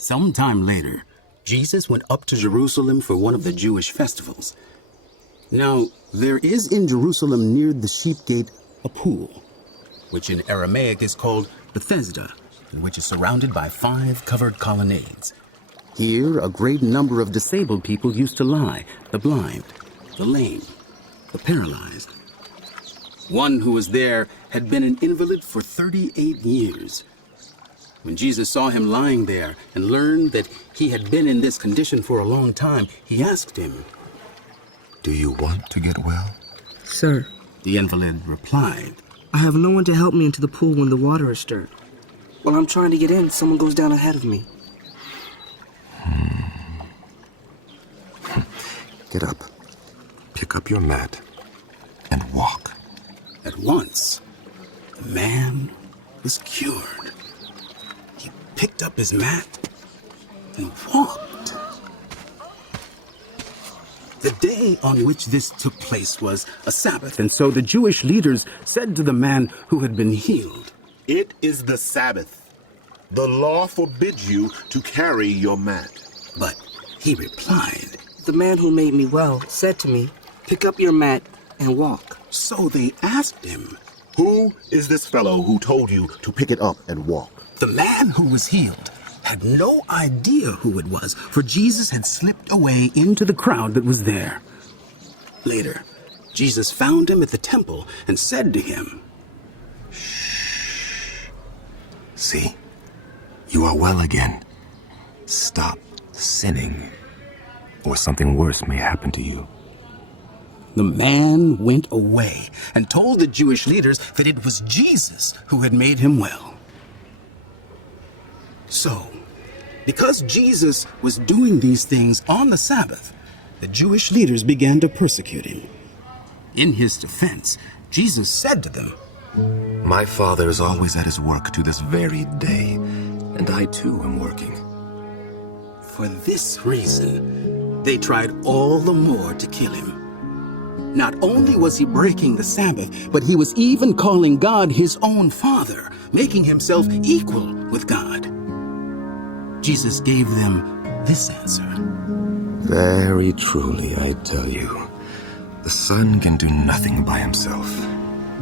Sometime later, Jesus went up to Jerusalem for one of the Jewish festivals. Now, there is in Jerusalem near the sheep gate a pool, which in Aramaic is called Bethesda, and which is surrounded by 5 covered colonnades. Here, a great number of disabled people used to lie: the blind, the lame, the paralyzed. One who was there had been an invalid for 38 years. When Jesus saw him lying there and learned that he had been in this condition for a long time, he asked him, "Do you want to get well?" "Sir," the invalid replied, "I have no one to help me into the pool when the water is stirred. While I'm trying to get in, someone goes down ahead of me." Get up, pick up your mat, and walk. At once, the man was cured. He picked up his mat and walked. The day on which this took place was a Sabbath, and so the Jewish leaders said to the man who had been healed, "It is the Sabbath. The law forbids you to carry your mat." But he replied, "The man who made me well said to me, 'Pick up your mat and walk.'" So they asked him, "Who is this fellow who told you to pick it up and walk?" The man who was healed had no idea who it was, for Jesus had slipped away into the crowd that was there. Later, Jesus found him at the temple and said to him, See, you are well again. Stop sinning, or something worse may happen to you. The man went away and told the Jewish leaders that it was Jesus who had made him well. So, because Jesus was doing these things on the Sabbath, the Jewish leaders began to persecute him. In his defense, Jesus said to them, My Father is always at his work to this very day, and I too am working. For this reason, they tried all the more to kill him. Not only was he breaking the Sabbath, but he was even calling God his own Father, making himself equal with God. Jesus gave them this answer. Very truly, I tell you, the Son can do nothing by himself.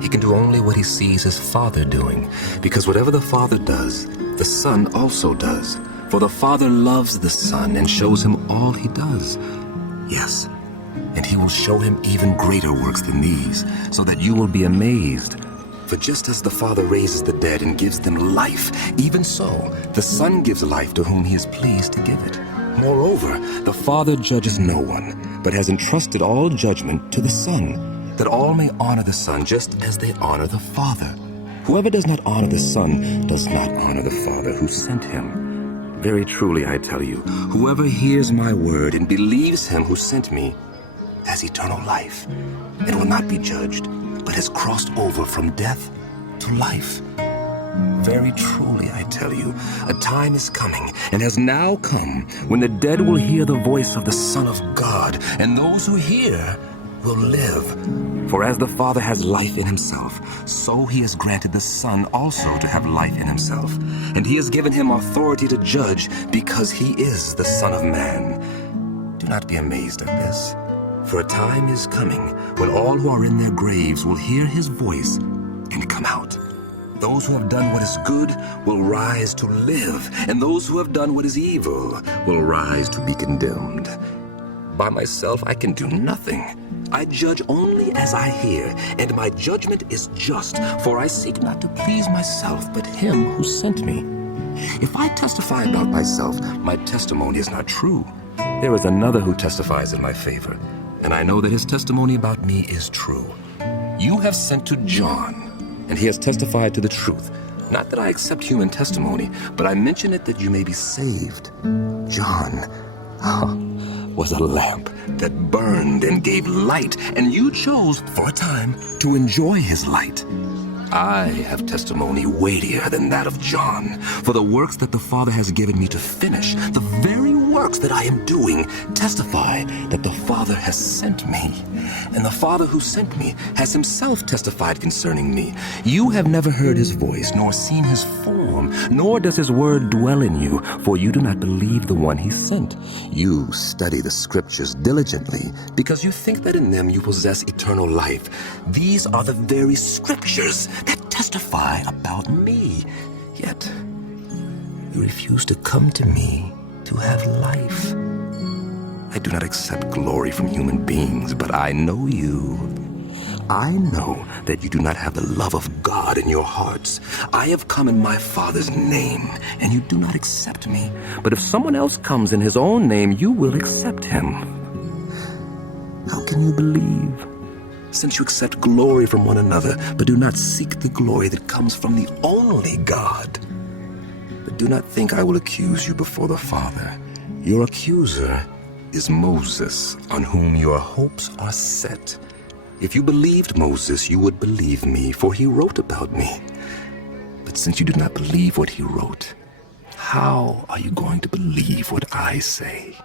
He can do only what he sees his Father doing, because whatever the Father does, the Son also does. For the Father loves the Son and shows him all he does. Yes, and he will show him even greater works than these, so that you will be amazed. For just as the Father raises the dead and gives them life, even so, the Son gives life to whom he is pleased to give it. Moreover, the Father judges no one, but has entrusted all judgment to the Son, that all may honor the Son just as they honor the Father. Whoever does not honor the Son does not honor the Father who sent him. Very truly, I tell you, whoever hears my word and believes him who sent me has eternal life, and will not be judged, but has crossed over from death to life. Very truly, I tell you, a time is coming, and has now come, when the dead will hear the voice of the Son of God, and those who hear will live. For as the Father has life in himself, so he has granted the Son also to have life in himself. And he has given him authority to judge, because he is the Son of Man. Do not be amazed at this, for a time is coming when all who are in their graves will hear his voice and come out. Those who have done what is good will rise to live, and those who have done what is evil will rise to be condemned. By myself I can do nothing. I judge only as I hear, and my judgment is just, for I seek not to please myself, but him who sent me. If I testify about myself, my testimony is not true. There is another who testifies in my favor, and I know that his testimony about me is true. You have sent to John, and he has testified to the truth. Not that I accept human testimony, but I mention it that you may be saved. John was a lamp that burned and gave light, and you chose, for a time, to enjoy his light. I have testimony weightier than that of John, for the works that the Father has given me to finish, the very works that I am doing testify that the Father has sent me. And the Father who sent me has himself testified concerning me. You have never heard his voice, nor seen his form, nor does his word dwell in you, for you do not believe the one he sent. You study the scriptures diligently, because you think that in them you possess eternal life. These are the very scriptures that testify about me. Yet, you refuse to come to me to have life. I do not accept glory from human beings, but I know you. I know that you do not have the love of God in your hearts. I have come in my Father's name, and you do not accept me. But if someone else comes in his own name, you will accept him. How can you believe? Since you accept glory from one another, but do not seek the glory that comes from the only God. But do not think I will accuse you before the Father. Your accuser is Moses, on whom your hopes are set. If you believed Moses, you would believe me, for he wrote about me. But since you do not believe what he wrote, how are you going to believe what I say?